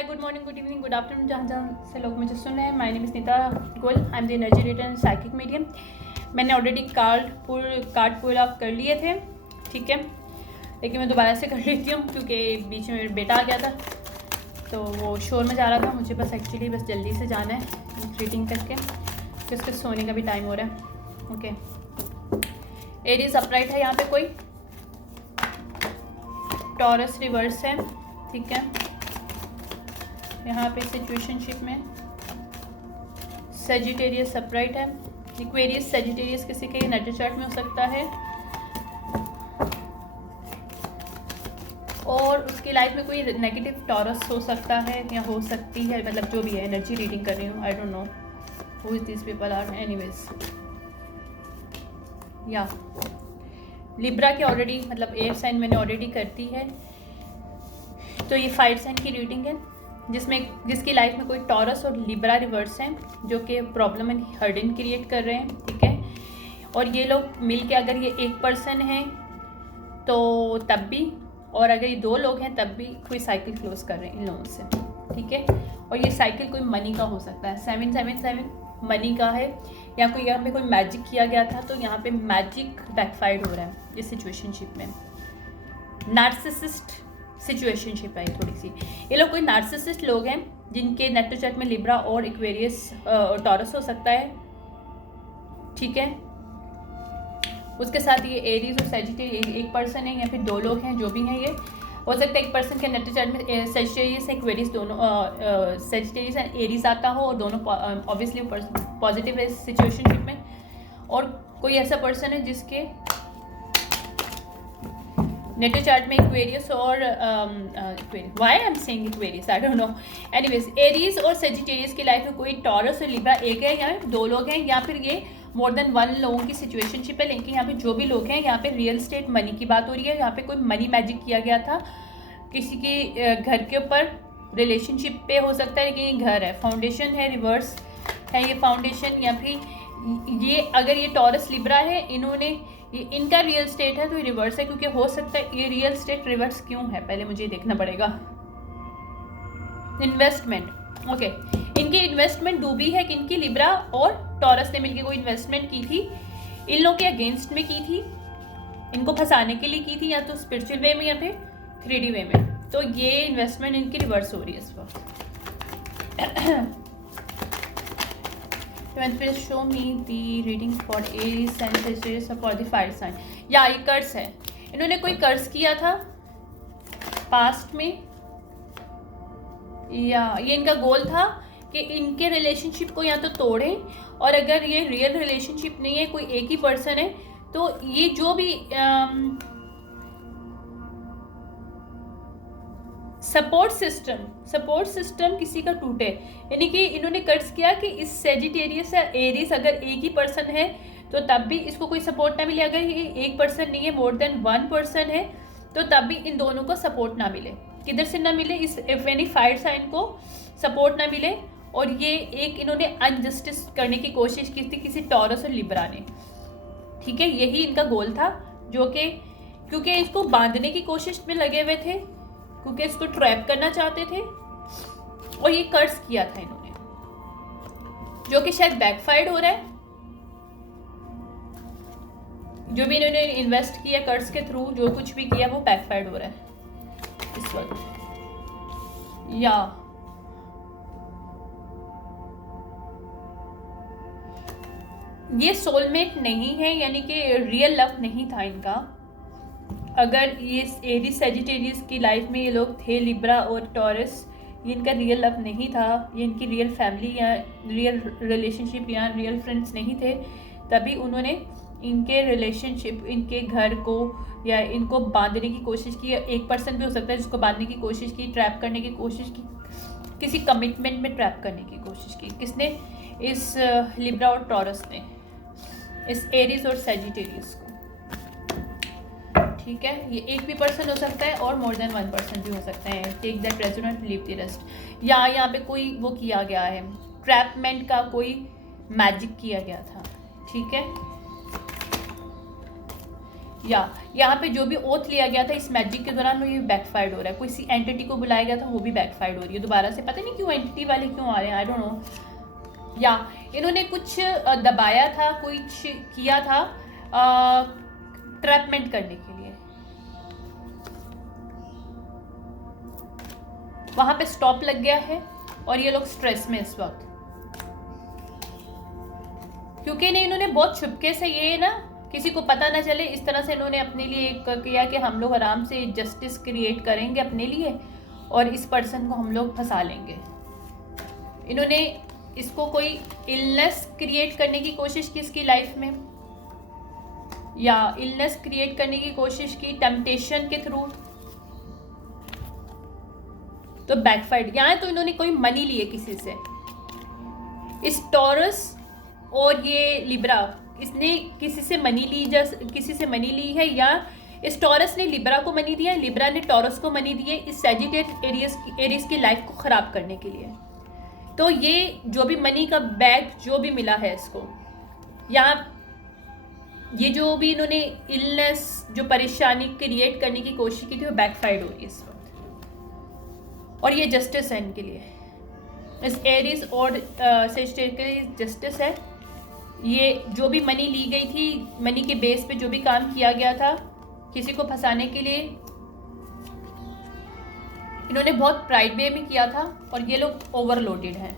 हाय, good morning, good evening, good afternoon, जहाँ जहाँ से लोग मुझे सुन रहे हैं। My name is Neeta Goel, I am the energy reader and psychic medium. मैंने ऑलरेडी कार्ड पुल अप कर लिए थे, ठीक है, लेकिन मैं दोबारा से कर लेती हूँ क्योंकि बीच में मेरा बेटा आ गया था तो वो शोर में जा रहा था। मुझे बस एक्चुअली जल्दी से जाना है रीडिंग करके, फिर उसके सोने का भी टाइम हो रहा है। ओके, एरीज अपराइट है, यहाँ पे कोई टॉरस रिवर्स है, ठीक है। यहाँ पे सिचुएशनशिप में सेजिटेरियस अपराइट है, इक्वेरियस सेजिटेरियस किसी के नेचर चार्ट में हो सकता है और उसकी लाइफ में कोई नेगेटिव टॉरस हो सकता है या हो सकती है, मतलब जो भी है, एनर्जी रीडिंग कर रही हूँ। I don't know who is this people are, anyways. या लिब्रा की ऑलरेडी, मतलब एयर साइन मैंने ऑलरेडी कर दी है, तो ये फायर साइन की रीडिंग है जिसकी लाइफ में कोई टॉरस और लिब्रा रिवर्स हैं जो कि प्रॉब्लम एंड हर्डन क्रिएट कर रहे हैं, ठीक है। और ये लोग मिल के, अगर ये एक पर्सन है तो तब भी, और अगर ये दो लोग हैं तब भी कोई साइकिल क्लोज कर रहे हैं इन लोगों से, ठीक है। और ये साइकिल कोई मनी का हो सकता है, 777 मनी का है, या कोई यहाँ पे कोई मैजिक किया गया था तो यहाँ पे मैजिक बैकफायर्ड हो रहा है इस सिचुएशनशिप में। नार्सिसिस्ट सिचुएशनशिप है थोड़ी सी। ये लोग कोई नार्सिसिस्ट लोग हैं जिनके नेटो चार्ट में लिब्रा और इक्वेरियस टॉरस हो सकता है, ठीक है। उसके साथ ये एरीज और सेजिटेरियस एक पर्सन है या फिर दो लोग हैं, जो भी हैं ये हो सकता है। एक पर्सन के नेटो चार्ट में सेजिटेरियस एक्वेरियस दोनों, सेजिटेरियस एंड एरीज आता हो और दोनों ऑब्वियसली पॉजिटिव है इस सिचुएशनशिप में। और कोई ऐसा पर्सन है जिसके नेटो चार्ट में इक्वेरियस और why I am saying Aquarius, I don't no, anyways. Aries और सेजिटेरियस की लाइफ में कोई टॉरस और लिब्रा एक है या दो लोग हैं, या फिर ये मोर देन वन लोगों की सिचुएशनशिप है। लेकिन यहाँ पे जो भी लोग हैं, यहाँ पे रियल स्टेट मनी की बात हो रही है। यहाँ पे कोई मनी मैजिक किया गया था किसी के घर के ऊपर, रिलेशनशिप पे हो सकता है, लेकिन ये घर है, फाउंडेशन है, रिवर्स है ये फाउंडेशन। या फिर ये अगर ये टॉरस लिब्रा है, इन्होंने इनका रियल स्टेट है तो ये रिवर्स है, क्योंकि हो सकता है ये रियल स्टेट रिवर्स क्यों है पहले मुझे देखना पड़ेगा। इन्वेस्टमेंट, ओके, इनकी इन्वेस्टमेंट डूबी है, किनकी, लिब्रा और टॉरस ने मिलकर कोई इन्वेस्टमेंट की थी, इन लोगों के अगेंस्ट में की थी, इनको फंसाने के लिए की थी, या तो स्पिरिचुअल वे में या फिर 3D वे में। तो ये इन्वेस्टमेंट इनकी रिवर्स हो रही है इस वक्त। Show me the reading for Aries and Sagittarius for the fire sign. या ये कर्ज है, इन्होंने कोई कर्ज किया था पास्ट में, या ये इनका गोल था कि इनके रिलेशनशिप को या तो तोड़ें, और अगर ये रियल रिलेशनशिप नहीं है, कोई एक ही पर्सन है, तो ये जो भी सपोर्ट सिस्टम किसी का टूटे। यानी कि इन्होंने कर्ज किया कि इस सेजिटेरियस या एरीज अगर एक ही पर्सन है तो तब भी इसको कोई सपोर्ट ना मिले। अगर ये एक पर्सन नहीं है, मोर देन वन पर्सन है, तो तब भी इन दोनों को सपोर्ट ना मिले। किधर से ना मिले, इस एनी फायर साइन को सपोर्ट ना मिले। और ये एक इन्होंने अनजस्टिस करने की कोशिश की थी किसी टॉरस और लिब्रा ने, ठीक है। यही इनका गोल था, जो कि क्योंकि इसको बांधने की कोशिश में लगे हुए थे, क्योंकि इसको ट्रैप करना चाहते थे, और ये कर्ज किया था इन्होंने, जो कि शायद बैकफायर्ड हो रहा है। जो भी इन्होंने इन्वेस्ट किया कर्ज के थ्रू, जो कुछ भी किया वो बैकफायर्ड हो रहा है इस वक्त। या ये सोलमेट नहीं है, यानी कि रियल लव नहीं था इनका। अगर ये एरीज सेजिटेरियस की लाइफ में ये लोग थे, लिब्रा और टॉरस, ये इनका रियल लव नहीं था, ये इनकी रियल फैमिली या रियल रिलेशनशिप या रियल फ्रेंड्स नहीं थे, तभी उन्होंने इनके रिलेशनशिप, इनके घर को या इनको बांधने की कोशिश की। एक पर्सन भी हो सकता है जिसको बांधने की कोशिश की, ट्रैप करने की कोशिश की, किसी कमिटमेंट में ट्रैप करने की कोशिश की। किसने? इस लिब्रा और टॉरस ने, इस एरीज और सेजिटेरियस को, ठीक है। ये एक भी पर्सन हो सकता है और मोर देन वन पर्सन भी हो सकते हैं। Take that resonant, leave the rest. या यहाँ पे कोई वो किया गया है, ट्रैपमेंट का कोई मैजिक किया गया था, ठीक है। या यहाँ पे जो भी ओथ लिया गया था इस मैजिक के दौरान वो ये बैकफायर्ड हो रहा है। कोई सी एंटिटी को बुलाया गया था वो भी बैकफायर्ड हो रही है दोबारा से। पता नहीं क्यों एंटिटी वाले क्यों आ रहे हैं, आई डोंट नो। या इन्होंने कुछ दबाया था, कुछ किया था ट्रैपमेंट करने के लिए। वहां पे स्टॉप लग गया है और ये लोग स्ट्रेस में इस वक्त, क्योंकि इन्होंने बहुत छुपके से ये ना किसी को पता ना चले इस तरह से इन्होंने अपने लिए एक किया कि हम लोग आराम से जस्टिस क्रिएट करेंगे अपने लिए और इस पर्सन को हम लोग फंसा लेंगे। इन्होंने इसको कोई इलनेस क्रिएट करने की कोशिश की इसकी लाइफ में, या इलनेस क्रिएट करने की कोशिश की टेम्पटेशन के थ्रू, तो बैकफायर्ड। यहाँ तो इन्होंने कोई मनी लिए किसी से। इस टॉरस और ये लिब्रा, इसने किसी से मनी ली है, या इस टॉरस ने लिब्रा को मनी दिया है, लिब्रा ने टॉरस को मनी दी है इस सैजिटेरियस एरीज की लाइफ को ख़राब करने के लिए। तो ये जो भी मनी का बैग जो भी मिला है इसको, यहाँ ये जो भी इन्होंने इलनेस जो परेशानी क्रिएट करने की कोशिश की थी वो बैकफायर्ड हो रही है इस वक्त। और ये जस्टिस है इनके लिए, इस एरीज और सैजिटेरियस जस्टिस है। ये जो भी मनी ली गई थी, मनी के बेस पे जो भी काम किया गया था किसी को फंसाने के लिए, इन्होंने बहुत प्राइड वे में किया था और ये लोग ओवरलोडेड हैं।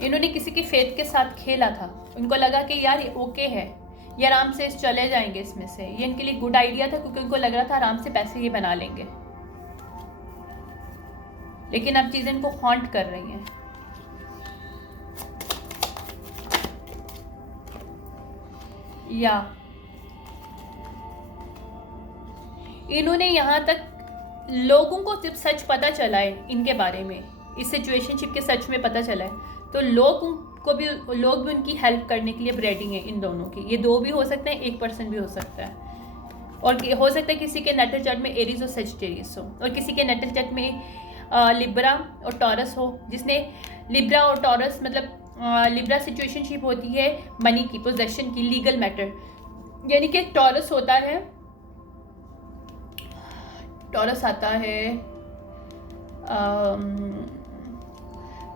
इन्होंने किसी के फेथ के साथ खेला था, उनको लगा कि यार ये ओके है, ये आराम से चले जाएंगे इसमें से, ये इनके लिए गुड आइडिया था क्योंकि उनको लग रहा था आराम से पैसे ये बना लेंगे। लेकिन अब चीजें इनको हॉन्ट कर रही हैं। या इन्होंने यहाँ तक लोगों को जब सच पता चला है इनके बारे में, इस सिचुएशनशिप के सच में पता चला है, तो लोग भी उनकी हेल्प करने के लिए रेडी हैं इन दोनों की। ये दो भी हो सकते हैं, एक पर्सन भी हो सकता है, और हो सकता है किसी के नेटल चार्ट में एरीज और सजिटेरियस हो, और किसी के नेटल चार्ट में लिब्रा और टॉरस हो, जिसने लिब्रा और टॉरस मतलब लिब्रा सिचुएशनशिप होती है मनी की, पोजेशन की, लीगल मैटर। यानी कि टॉरस होता है, टॉरस आता है,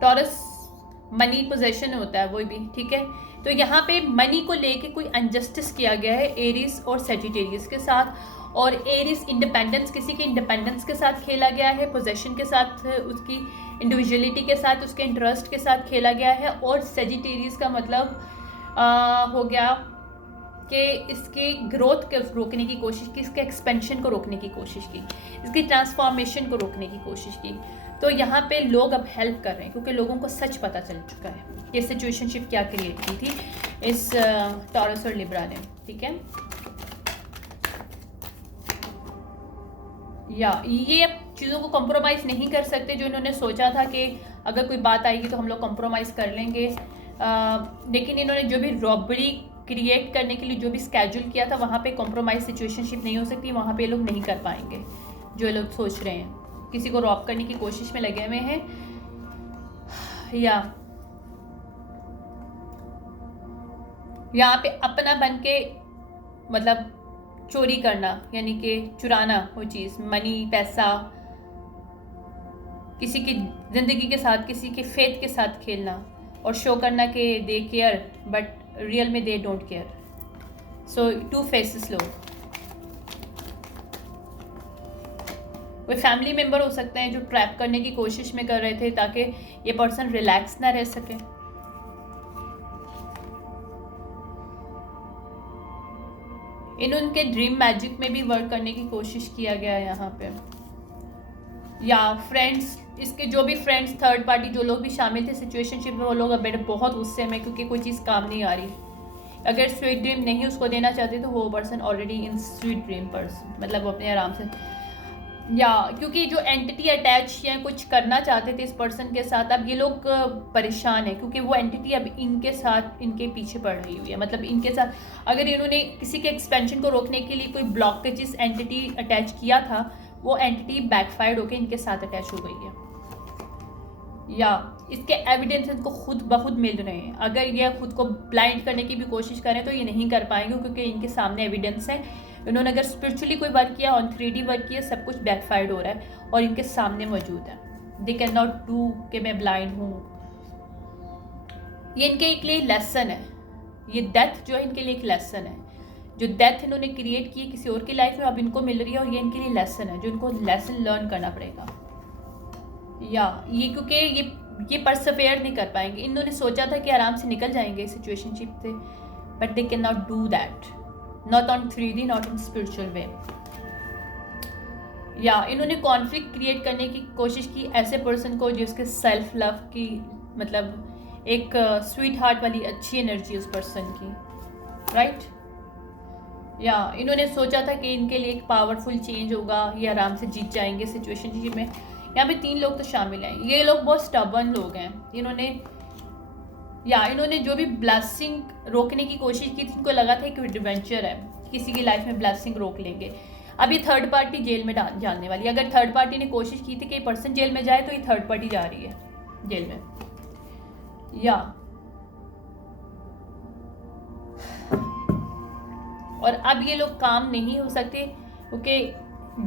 टॉरस मनी पोजेशन होता है वो भी, ठीक है। तो यहाँ पे मनी को लेके कोई अनजस्टिस किया गया है एरीज और सजिटेरियस के साथ, और एरीज इंडिपेंडेंस, किसी के इंडिपेंडेंस के साथ खेला गया है, पोजेशन के साथ, उसकी इंडिविजुअलिटी के साथ, उसके इंटरेस्ट के साथ खेला गया है। और सजिटेरियस का मतलब हो गया कि इसके ग्रोथ को रोकने की कोशिश की, इसके एक्सपेंशन को रोकने की कोशिश की, इसकी ट्रांसफॉर्मेशन को रोकने की कोशिश की। तो यहाँ पे लोग अब हेल्प कर रहे हैं क्योंकि लोगों को सच पता चल चुका है ये सिचुएशनशिप क्या क्रिएट की थी इस टॉरस और लिब्रा ने, ठीक है। या ये अब चीज़ों को कॉम्प्रोमाइज़ नहीं कर सकते, जो इन्होंने सोचा था कि अगर कोई बात आएगी तो हम लोग कॉम्प्रोमाइज़ कर लेंगे। लेकिन इन्होंने जो भी रॉबरी क्रिएट करने के लिए जो भी स्केड्यूल किया था वहाँ पे कॉम्प्रोमाइज़ सिचुएशनशिप नहीं हो सकती, वहाँ पे लोग नहीं कर पाएंगे जो लोग सोच रहे हैं, किसी को रॉब करने की कोशिश में लगे हुए हैं। या यहाँ पे अपना बन के मतलब चोरी करना, यानी कि चुराना वो चीज़, मनी, पैसा, किसी की ज़िंदगी के साथ, किसी के फेथ के साथ खेलना और शो करना कि दे केयर बट रियल में they don't care. So two faces लोग, कोई फैमिली मेम्बर हो सकते हैं जो ट्रैप करने की कोशिश में कर रहे थे ताकि ये पर्सन रिलैक्स ना रह सके। उनके ड्रीम मैजिक में भी वर्क करने की कोशिश किया गया है यहाँ पे। या फ्रेंड्स, इसके जो भी फ्रेंड्स, थर्ड पार्टी जो लोग भी शामिल थे सिचुएशनशिप में, वो लोग अब बहुत गुस्से में क्योंकि कोई चीज़ काम नहीं आ रही। अगर स्वीट ड्रीम नहीं उसको देना चाहते तो वो person already in sweet dream person, मतलब वो अपने आराम से, या क्योंकि जो एंटिटी अटैच या कुछ करना चाहते थे इस पर्सन के साथ, अब ये लोग परेशान हैं क्योंकि वो एंटिटी अब इनके साथ, इनके पीछे पड़ रही हुई है। मतलब इनके साथ अगर इन्होंने किसी के एक्सपेंशन को रोकने के लिए कोई ब्लॉकेजेस एंटिटी अटैच किया था, वो एंटिटी बैकफायर्ड होकर इनके साथ अटैच हो गई है। या इसके एविडेंस इनको खुद ब खुद मिल रहे हैं। अगर ये खुद को ब्लाइंड करने की भी कोशिश करें तो ये नहीं कर पाएंगे, क्योंकि इनके सामने एविडेंस है। इन्होंने अगर स्पिरिचुअली कोई वर्क किया, ऑन 3D वर्क किया, सब कुछ बैकफायर्ड हो रहा है और इनके सामने मौजूद है। दे कैन नॉट डू कि मैं ब्लाइंड हूँ। ये इनके लिए लेसन है। ये डेथ जो है इनके लिए एक लेसन है। जो डेथ इन्होंने क्रिएट की किसी और की लाइफ में, अब इनको मिल रही है और ये इनके लिए लेसन है, जो इनको लेसन लर्न करना पड़ेगा। या ये क्योंकि ये परसफेयर नहीं कर पाएंगे। इन्होंने सोचा था कि आराम से निकल जाएंगे सिचुएशनशिप से, but they can not do that, not on 3D, not in spiritual way. या इन्होंने कॉन्फ्लिक्ट क्रिएट करने की कोशिश की ऐसे पर्सन को जिसके सेल्फ लव की, मतलब एक स्वीट हार्ट वाली अच्छी एनर्जी उस पर्सन की, राइट। या इन्होंने सोचा था कि इनके लिए एक पावरफुल चेंज होगा, ये आराम से जीत जाएंगे सिचुएशनशिप में। यहाँ पे 3 लोग तो शामिल हैं। ये लोग बहुत स्टबर्न लोग हैं। इन्होंने जो भी ब्लेसिंग रोकने की कोशिश की थी, इनको लगा था कि एडवेंचर है, किसी की लाइफ में ब्लेसिंग रोक लेंगे। अब ये थर्ड पार्टी जेल में जाने वाली है। अगर थर्ड पार्टी ने कोशिश की थी कि पर्सन जेल में जाए, तो ये थर्ड पार्टी जा रही है जेल में। और अब ये लोग काम नहीं हो सकते, क्योंकि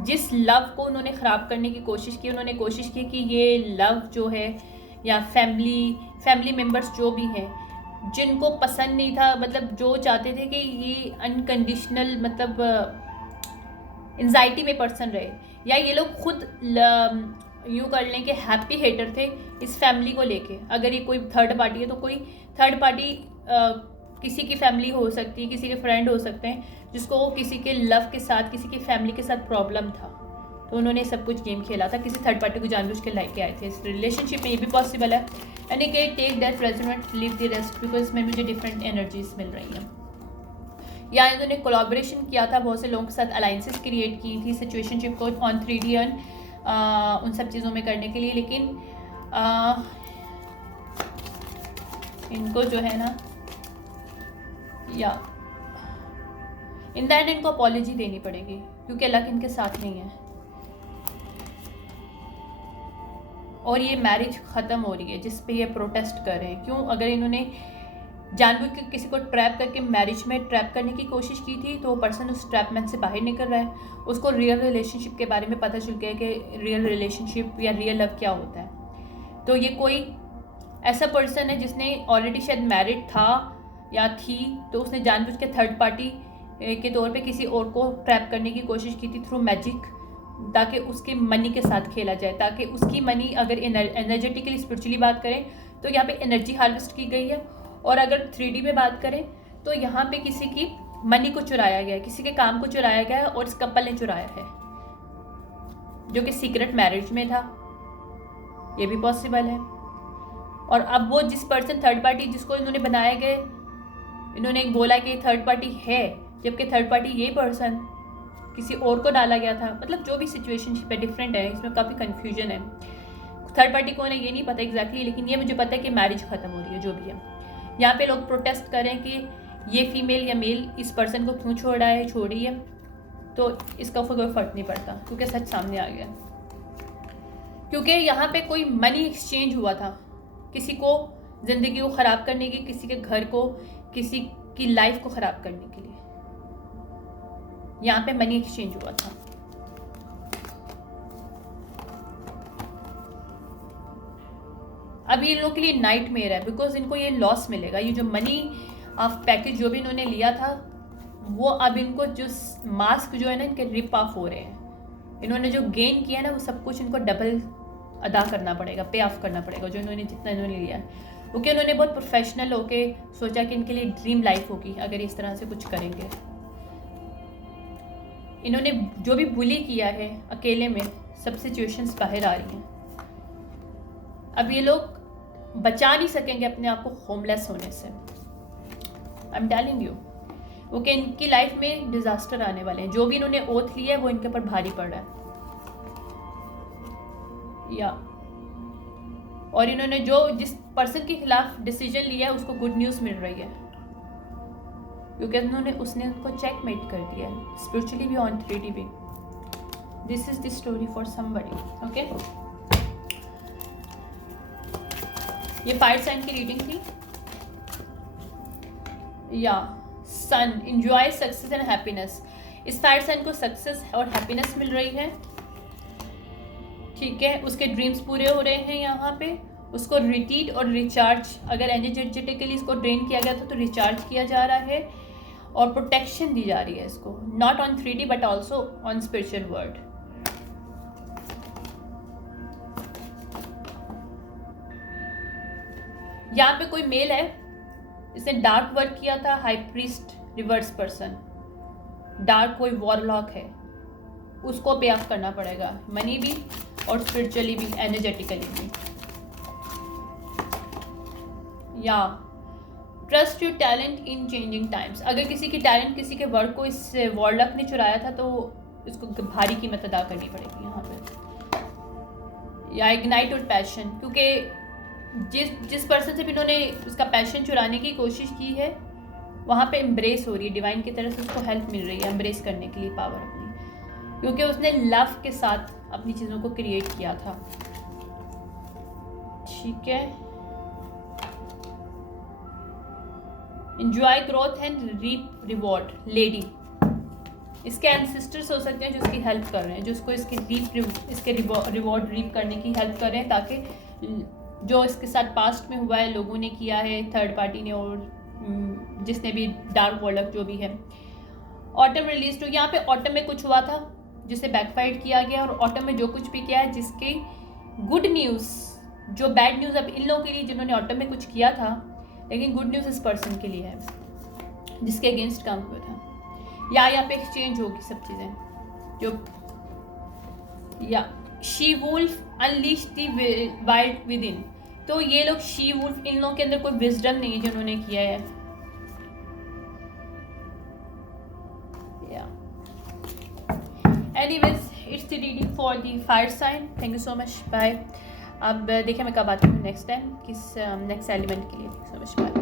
जिस लव को उन्होंने ख़राब करने की कोशिश की, उन्होंने कोशिश की कि ये लव जो है या फैमिली मेम्बर्स जो भी हैं, जिनको पसंद नहीं था, मतलब जो चाहते थे कि ये अनकंडीशनल, मतलब एंजाइटी में पर्सन रहे, या ये लोग खुद यूँ कर लें कि हैप्पी हेटर थे इस फैमिली को लेके। अगर ये कोई थर्ड पार्टी है तो कोई थर्ड पार्टी किसी की फैमिली हो सकती है, किसी के फ्रेंड हो सकते हैं, जिसको किसी के लव के साथ, किसी की फैमिली के साथ प्रॉब्लम था, तो उन्होंने सब कुछ गेम खेला था, किसी थर्ड पार्टी को जानबूझ के लेके आए थे इस रिलेशनशिप में। ये भी पॉसिबल है। यानी कि take that resonant, leave the rest, because इसमें मुझे डिफरेंट एनर्जीज मिल रही हैं। या इन्होंने कोलैबोरेशन किया था, बहुत से लोगों के साथ अलाइंसेस क्रिएट की थी सिचुएशनशिप को ऑन 3D उन सब चीज़ों में करने के लिए, लेकिन इनको जो है ना, या इन द एंड इनको अपॉलॉजी देनी पड़ेगी, क्योंकि लक इनके साथ नहीं है और ये मैरिज ख़त्म हो रही है, जिस पे ये प्रोटेस्ट कर रहे हैं। क्यों? अगर इन्होंने जानबूझ के किसी को ट्रैप करके मैरिज में ट्रैप करने की कोशिश की थी, तो वो पर्सन उस ट्रैपमेंट से बाहर निकल रहा है, उसको रियल रिलेशनशिप के बारे में पता चल गया कि रियल रिलेशनशिप या रियल लव क्या होता है। तो ये कोई ऐसा पर्सन है जिसने ऑलरेडी शायद मैरिड था या थी, तो उसने जानबूझ के थर्ड पार्टी के तौर पे किसी और को ट्रैप करने की कोशिश की थी थ्रू मैजिक, ताकि उसके मनी के साथ खेला जाए, ताकि उसकी मनी, अगर एनर्जेटिकली स्पिरिचुअली बात करें तो यहाँ पे एनर्जी हार्वेस्ट की गई है, और अगर 3D में बात करें तो यहाँ पे किसी की मनी को चुराया गया है, किसी के काम को चुराया गया है, और इस कपल ने चुराया है, जो कि सीक्रेट मैरिज में था। ये भी पॉसिबल है। और अब वो जिस पर्सन थर्ड पार्टी जिसको इन्होंने बनाया गया, इन्होंने बोला कि थर्ड पार्टी है, जबकि थर्ड पार्टी ये पर्सन किसी और को डाला गया था। मतलब जो भी सिचुएशनशिप है डिफरेंट है, इसमें काफ़ी कन्फ्यूजन है। थर्ड पार्टी कौन है ये नहीं पता एग्जैक्टली, लेकिन ये मुझे पता है कि मैरिज ख़त्म हो रही है, जो भी है। यहाँ पे लोग प्रोटेस्ट करें कि ये फीमेल या मेल इस पर्सन को क्यों छोड़ रही है, तो इसका कोई फ़र्क नहीं पड़ता, क्योंकि सच सामने आ गया। क्योंकि यहाँ पे कोई मनी एक्सचेंज हुआ था, किसी को ज़िंदगी को ख़राब करने की, किसी के घर को, किसी की लाइफ को ख़राब करने के लिए यहाँ पे मनी एक्सचेंज हुआ था। अब ये लोगों के लिए नाइटमेयर है, बिकॉज इनको ये लॉस मिलेगा। ये जो मनी ऑफ पैकेज जो भी इन्होंने लिया था, वो अब इनको जो मास्क जो है ना, इनके रिप ऑफ हो रहे हैं। इन्होंने जो गेन किया ना, वो सब कुछ इनको डबल अदा करना पड़ेगा, पे ऑफ करना पड़ेगा, जो इन्होंने जितना इन्होंने लिया है। क्योंकि इन्होंने बहुत प्रोफेशनल होके सोचा कि इनके लिए ड्रीम लाइफ होगी अगर इस तरह से कुछ करेंगे। इन्होंने जो भी बुली किया है अकेले में, सब सिचुएशंस बाहर आ रही हैं। अब ये लोग बचा नहीं सकेंगे अपने आप को होमलेस होने से। आई एम टेलिंग यू, वो कि इनकी लाइफ में डिजास्टर आने वाले हैं। जो भी इन्होंने ओथ लिया है वो इनके ऊपर भारी पड़ रहा है। और इन्होंने जिस पर्सन के खिलाफ डिसीजन लिया है, उसको गुड न्यूज़ मिल रही है, क्योंकि उसने उनको चेकमेट कर दिया है, स्पिरिचुअली भी ऑन 3D भी। This is the story for somebody. Okay, ये फायर साइन की रीडिंग थी। या सन, एंजॉय सक्सेस एंड हैप्पीनेस। इस फायर साइन को सक्सेस और हैप्पीनेस मिल रही है, ठीक है। उसके ड्रीम्स पूरे हो रहे हैं यहाँ पे। उसको रिट्रीट और रिचार्ज, अगर एनर्जेटिकली इसको ड्रेन किया गया था तो रिचार्ज किया जा रहा है और प्रोटेक्शन दी जा रही है इसको, not on 3D but also on spiritual world. यहाँ पे कोई मेल है, इसने डार्क वर्क किया था, high priest reverse person, dark कोई वॉरलॉक है, उसको पे ऑफ करना पड़ेगा, मनी भी और स्पिरिचुअली भी, एनर्जेटिकली भी। या trust your talent in changing times. अगर किसी की टैलेंट, किसी के वर्क को इस वॉरलॉक ने चुराया था तो इसको भारी कीमत अदा करनी पड़ेगी यहाँ पे। या इग्नाइट योर पैशन, क्योंकि जिस पर्सन से भी इन्होंने उसका पैशन चुराने की कोशिश की है वहाँ पे एम्ब्रेस हो रही है, डिवाइन की तरफ से उसको हेल्प मिल रही है एम्ब्रेस करने के लिए पावर अपनी, क्योंकि उसने लव के साथ अपनी चीज़ों को क्रिएट किया था, ठीक है। Enjoy growth and reap reward, lady. इसके एंसेस्टर्स हो सकते हैं जो इसकी हेल्प कर रहे हैं, जो इसको इसके रिवॉर्ड रीप करने की हेल्प कर रहे हैं, ताकि जो इसके साथ पास्ट में हुआ है, लोगों ने किया है, थर्ड पार्टी ने और जिसने भी डार्क वॉरलॉक जो भी है। ऑटम रिलीज, तो यहाँ पे ऑटम में कुछ हुआ था जिसे बैकफाइट किया गया, और ऑटम में जो कुछ भी किया है जिसके गुड न्यूज़, जो बैड न्यूज़ अब इन लोगों के लिए जिन्होंने ऑटम में कुछ किया था, लेकिन गुड न्यूज़ इस पर्सन के लिए है जिसके अगेंस्ट काम हुआ था। या यहाँ पे एक्सचेंज होगी सब चीज़ें जो, या she wolf unleash the wild within, तो ये लोग शी वुल्फ, इन लोगों के अंदर कोई विजडम नहीं है जिन्होंने किया है। Anyways it's the reading for the fire sign. Thank you so much, bye. अब देखिए मैं कब आती हूँ नेक्स्ट टाइम किस नेक्स्ट एलिमेंट के लिए। Thank you so much, bye.